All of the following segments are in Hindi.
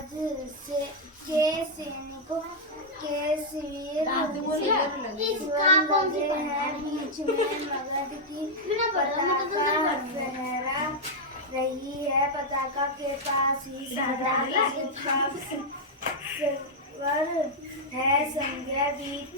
मगध से के सैनिकों के शिविर लगे हैं। बीच में मगध की पताका फहरा रही है। पताका के पास ही सिल्वर है। संध्या बीत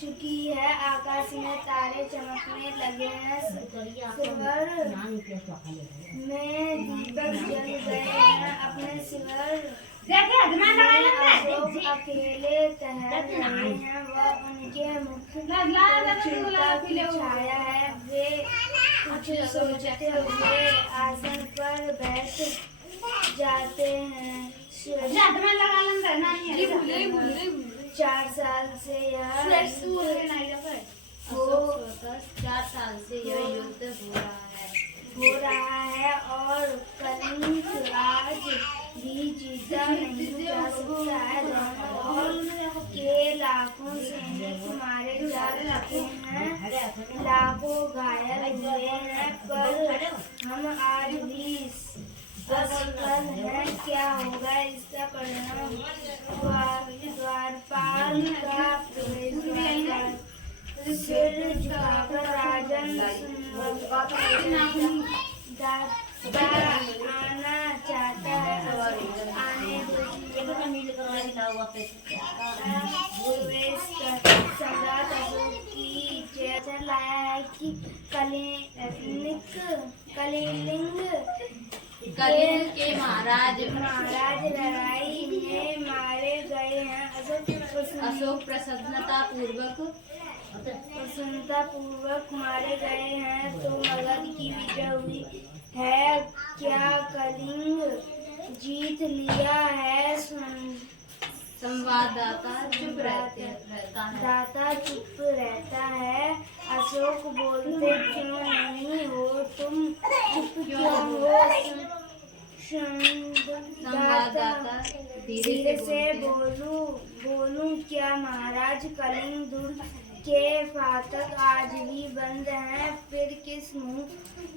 चुकी है। आकाश में तारे चमकने लगे हैं। सिल्वर में दीपक जल गए हैं। अपने सिल्वर अशोक अकेले ठहर रहे हैं। वह उनके मुख पर चिंता की छाया है। वे कुछ सोचते हुए आसन पर बैठ जाते हैं। 4 साल से यह युद्ध हो रहा है और कलिंग राज भी जीता नहीं जा सकता है। दोनों ओर के लाखों सैनिक मारे जा चुके हैं। लाखों घायल हुए हैं। पर हम आज भी असफल हैं। क्या होगा इसका परिणाम? द्वारपाल का सिर झुकाकर राजन आना चाहता है। आने सम्राट अशोक की जय लाया है कि कलिंग के महाराज लड़ाई में मारे गए हैं। अशोक प्रसन्नता पूर्वक मारे गए हैं। तो मगध की विजय हुई है। क्या कलिंग जीत लिया है? संवाददाता चुप रहता है। अशोक बोलते क्यों नहीं हो? तुम चुप क्यों हो? संवाददाता धीरे से बोलूं क्या महाराज? कलिंग दुर्ग के फाटक आज भी बंद हैं। फिर किस मुंह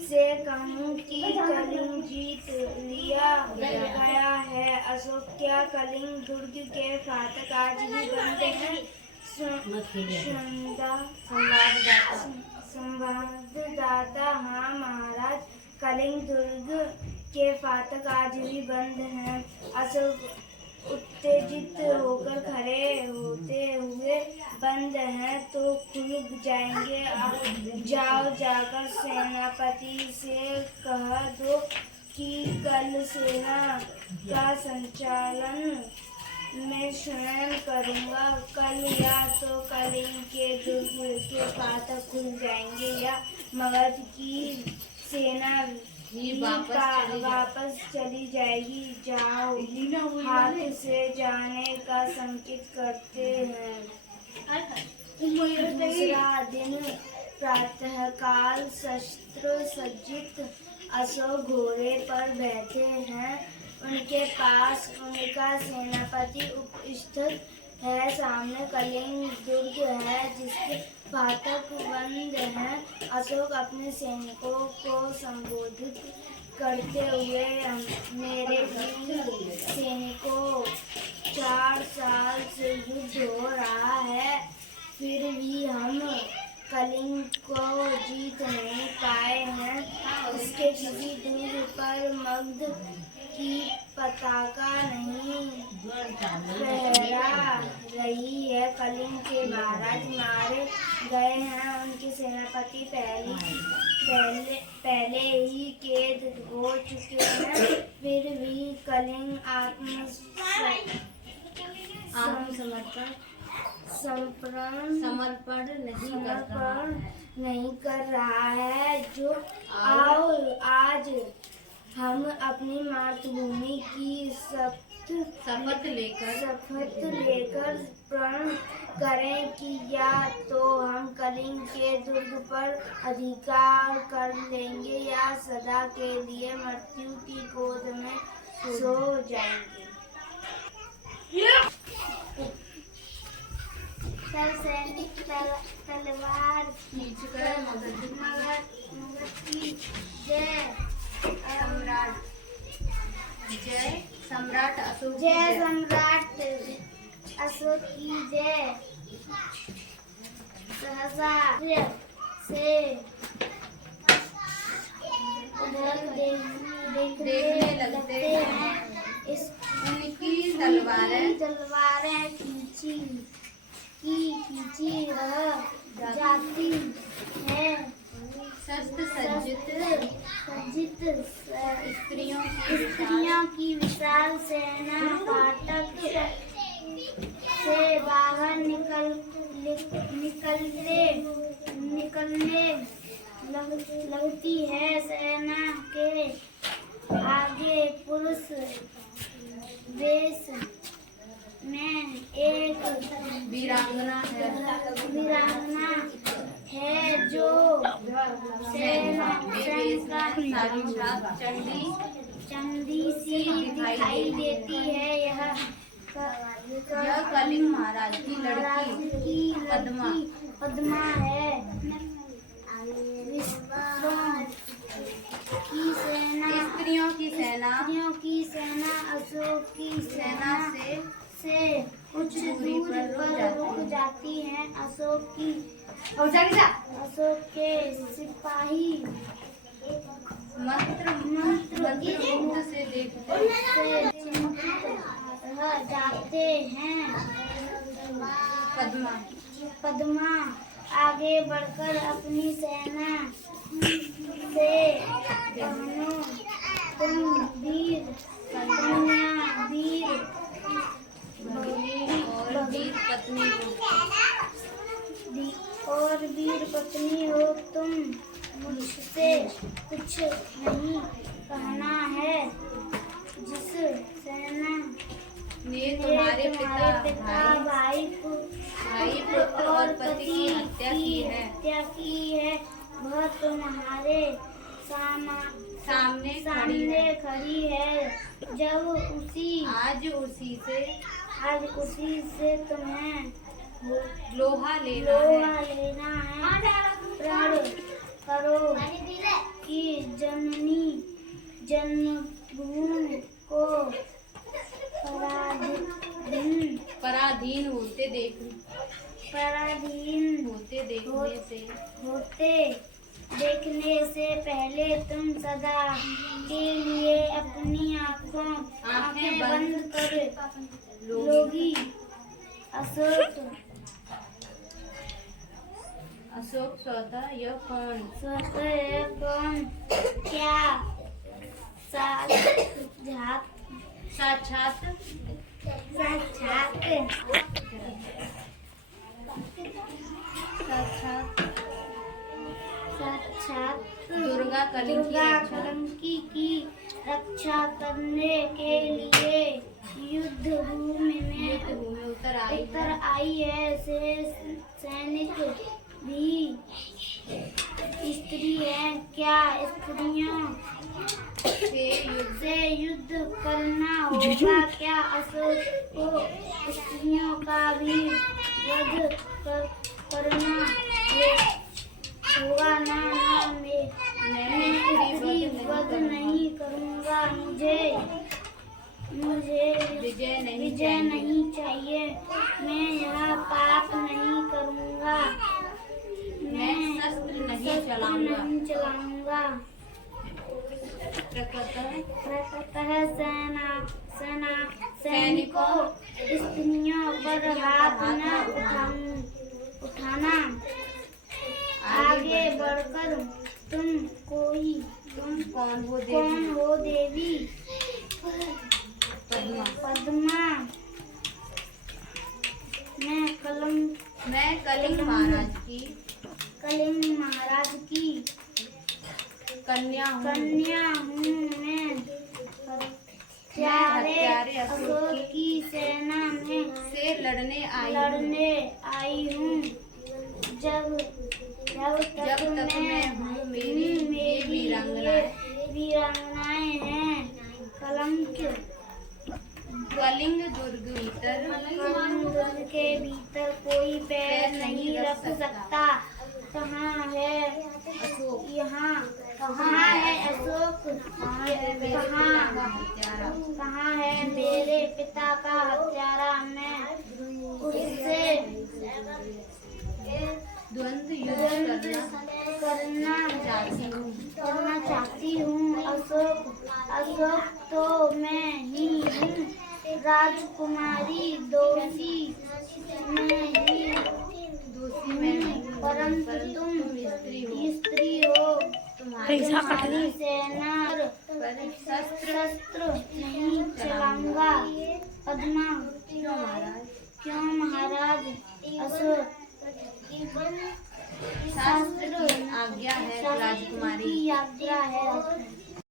से कहूं कि कलिंग जीत लिया गया है? अशोक क्या कलिंग दुर्ग के फाटक आज भी बंद हैं? संवाददाता हाँ महाराज, कलिंग दुर्ग के फाटक आज भी बंद हैं। अशोक उत्तेजित होकर खड़े होते हुए बंद हैं तो खुल जाएंगे। जाओ जाकर सेनापति से कह दो कि कल सेना का संचालन मैं स्वयं करूंगा। कल या तो कलिंग के दुर्ग के फाटक खुल जाएंगे या मगध की सेना वापस चली जाएगी। जाओ हाथ से जाने का संकेत करते हैं। दूसरा दिन प्रातःकाल शस्त्र सज्जित अशोक घोड़े पर बैठे हैं। उनके पास उनका सेनापति उपस्थित है। सामने कलिंग दुर्ग है जिसके फाटक बंद हैं। अशोक अपने सैनिकों को संबोधित करते हुए मेरे वीर सैनिकों, 4 साल से युद्ध हो रहा है, फिर भी हम कलिंग को जीत नहीं पाए हैं। इसके किसी दूर पर मगध की पताका नहीं फहरा रही है। कलिंग के महाराज मारे गए हैं। उनके सेनापति पहले ही कैद हो चुके हैं। फिर भी कलिंग समर्पण नहीं कर रहा है। जो आओ आज हम अपनी मातृभूमि की शपथ लेकर प्रण करें कि या तो हम कलिंग के दुर्ग पर अधिकार कर लेंगे या सदा के लिए मृत्यु की गोद में सो जाएंगे। सब सैनिक तलवार खींचकर मगध की जय सम्राट जय सम्राट अशोक की जय जय। सम्राट अशोक की जय। सहसा से उधर देखने लगते हैं। इस उनकी तलवारें खींची रह जाती है। शस्त्र सज्जित स्त्रियों की विशाल सेना फाटक से बाहर निकलने लगती है। सेना के आगे पुरुष वेश में एक वीरांगना है जो सेना साक्षात चंडी सी दिखाई देती है। यह कलिंग महाराज की लड़की पद्मा है। स्त्रियों की सेना अशोक की सेना से कुछ दूरी दूर पर पर रुक जाती है। अशोक के सिपाही मंत्र से देखते चिंतित रह जाते हैं। पद्मा आगे बढ़कर अपनी सेना से बहनों, तुम वीर कन्या वीर वीर पत्नी हो, तुम मुझसे कुछ नहीं कहना है। जिस सेना ने तुम्हारे पिता भाई और पति की हत्या की है वह तुम्हारे सामने खड़ी है। जब आज उसी से तुम्हें लोहा लेना है। प्रण करो कि जन्मभूमि को पराधीन होते देखने से पहले तुम सदा के लिए अपनी आंखें बंद कर लोगी। अशोक स्वतः यह कौन क्या साक्षात दुर्गा कलंकी की रक्षा करने के लिए युद्ध भूमि में उतर आई है। सैनिक भी स्त्री है। क्या स्त्रियों से युद्ध करना होगा? क्या अशोक को स्त्रियों का भी वध करना होगा? ना, मैं स्त्री वध नहीं करूँगा। मुझे विजय नहीं चाहिए। मैं यह पाप नहीं करूँगा। मैं शस्त्र नहीं चलाऊंगा। प्रकृतः सैनिकों स्त्रियों पर हाथ न उठाना। आगे बढ़कर तुम कौन हो देवी? पद्मा। मैं कलिंग महाराज की कन्या हूँ। मैं प्यारे अशोक की सेना में से लड़ने आई हूँ। जब तक मैं हूँ, मेरी वीरांगनाएं हैं। कलिंग दुर्ग के भीतर कोई पैर नहीं रख सकता। कहाँ है यहाँ कहाँ है अशोक, कहाँ है मेरे पिता का हत्यारा। मैं उससे द्वंद्व युद्ध करना चाहती हूँ। अशोक तो मैं ही हूँ, राजकुमारी दोषी मैं ही परंतु तुम स्त्री हो। तुम्हारी सेना पर शस्त्र नहीं चलाऊंगा। पद्मा क्यों महाराज। अशोक शास्त्र की आज्ञा है राजकुमारी। आज्ञा है।